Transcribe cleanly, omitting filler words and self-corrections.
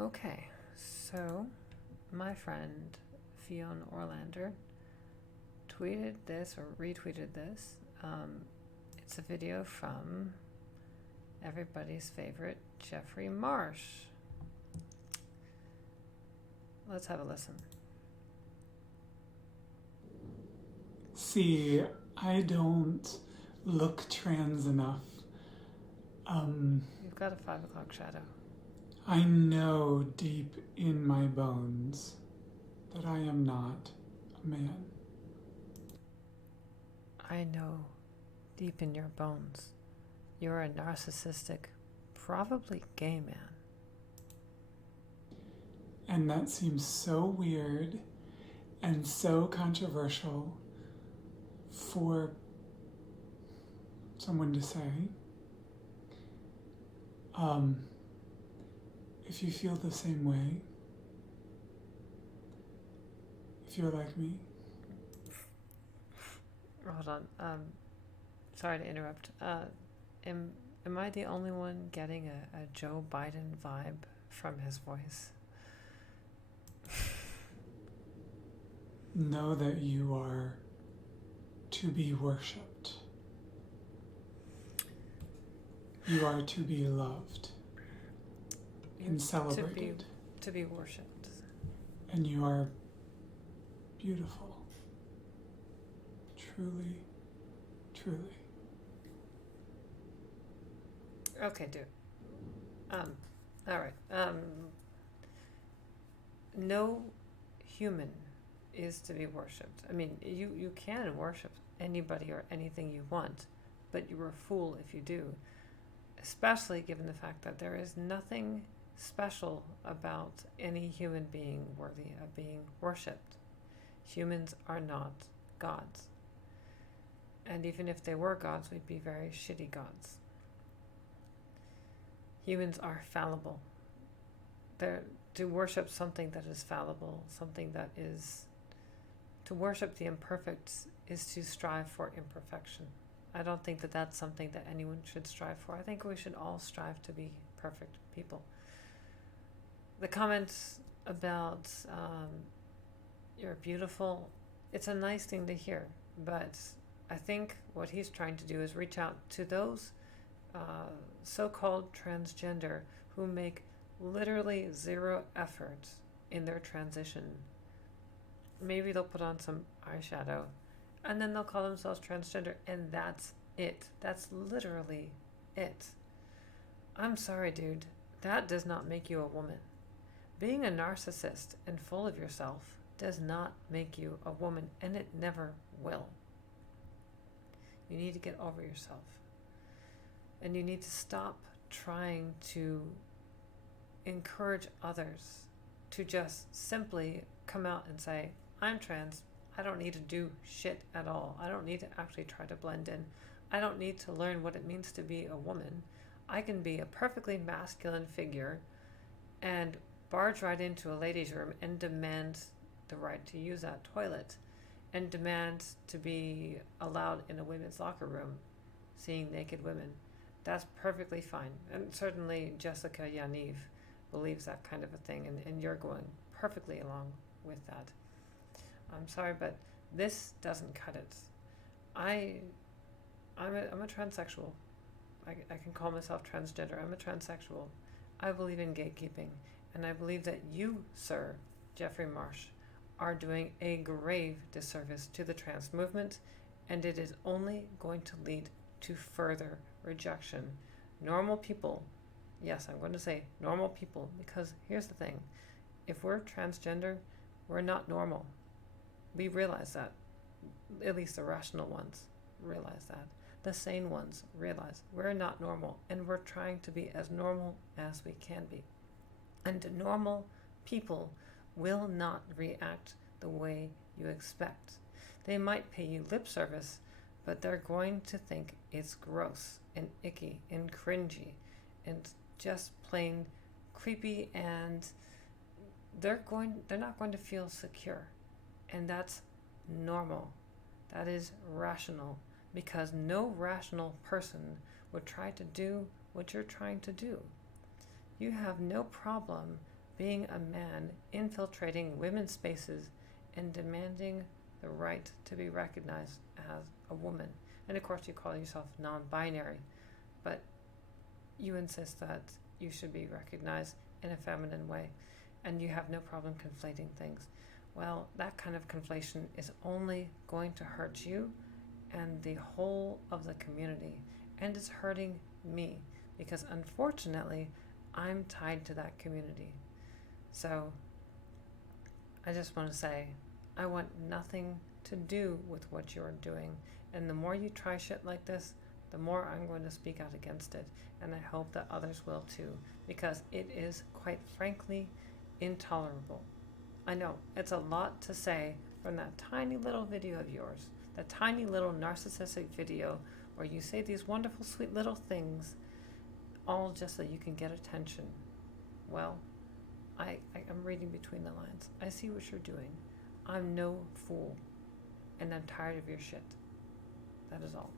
Okay, so my friend Fiona Orlander tweeted this or retweeted this. It's a video from everybody's favorite Jeffrey Marsh. Let's have a listen. See, I don't look trans enough. You've got a 5 o'clock shadow. I know deep in my bones that I am not a man. I know deep in your bones you're a narcissistic, probably gay man. And that seems so weird and so controversial for someone to say. If you feel the same way, if you're like me. Hold on. Sorry to interrupt. Am I the only one getting a Joe Biden vibe from his voice? Know that you are to be worshipped. You are to be loved and celebrated. To be worshipped. And you are beautiful. Truly, truly. Okay, dude. All right. No human is to be worshipped. I mean, you can worship anybody or anything you want, but you're a fool if you do, especially given the fact that there is nothing special about any human being worthy of being worshipped. Humans are not gods. And even if they were gods, we'd be very shitty gods. Humans are fallible. To worship something that is fallible, something that is... To worship the imperfect is to strive for imperfection. I don't think that that's something that anyone should strive for. I think we should all strive to be perfect people. The comments about you're beautiful, it's a nice thing to hear, but I think what he's trying to do is reach out to those so-called transgender who make literally zero effort in their transition. Maybe they'll put on some eyeshadow and then they'll call themselves transgender, and that's it. That's literally it. I'm sorry, dude. That does not make you a woman. Being a narcissist and full of yourself does not make you a woman, and it never will. You need to get over yourself. And you need to stop trying to encourage others to just simply come out and say, I'm trans. I don't need to do shit at all. I don't need to actually try to blend in. I don't need to learn what it means to be a woman. I can be a perfectly masculine figure and barge right into a ladies' room and demand the right to use that toilet and demand to be allowed in a women's locker room seeing naked women. That's perfectly fine. And certainly Jessica Yaniv believes that kind of a thing, and you're going perfectly along with that. I'm sorry, but this doesn't cut it. I'm a transsexual. I can call myself transgender. I'm a transsexual. I believe in gatekeeping, and I believe that you, sir, Jeffrey Marsh, are doing a grave disservice to the trans movement, and it is only going to lead to further rejection. Normal people, yes, I'm going to say normal people, because here's the thing. If we're transgender, we're not normal. We realize that. At least the rational ones realize that. The sane ones realize we're not normal, and we're trying to be as normal as we can be. And normal people will not react the way you expect. They might pay you lip service, but they're going to think it's gross and icky and cringy and just plain creepy, and they're not going to feel secure. And that's normal. That is rational, because no rational person would try to do what you're trying to do. You have no problem being a man infiltrating women's spaces and demanding the right to be recognized as a woman. And of course, you call yourself non-binary, but you insist that you should be recognized in a feminine way, and you have no problem conflating things. Well, that kind of conflation is only going to hurt you and the whole of the community, and it's hurting me because unfortunately I'm tied to that community. So I just want to say I want nothing to do with what you're doing, and the more you try shit like this, the more I'm going to speak out against it, and I hope that others will too, because it is quite frankly intolerable. I know it's a lot to say from that tiny little video of yours, that tiny little narcissistic video where you say these wonderful sweet little things all just so you can get attention. Well, I'm reading between the lines. I see what you're doing. I'm no fool, and I'm tired of your shit. That is all.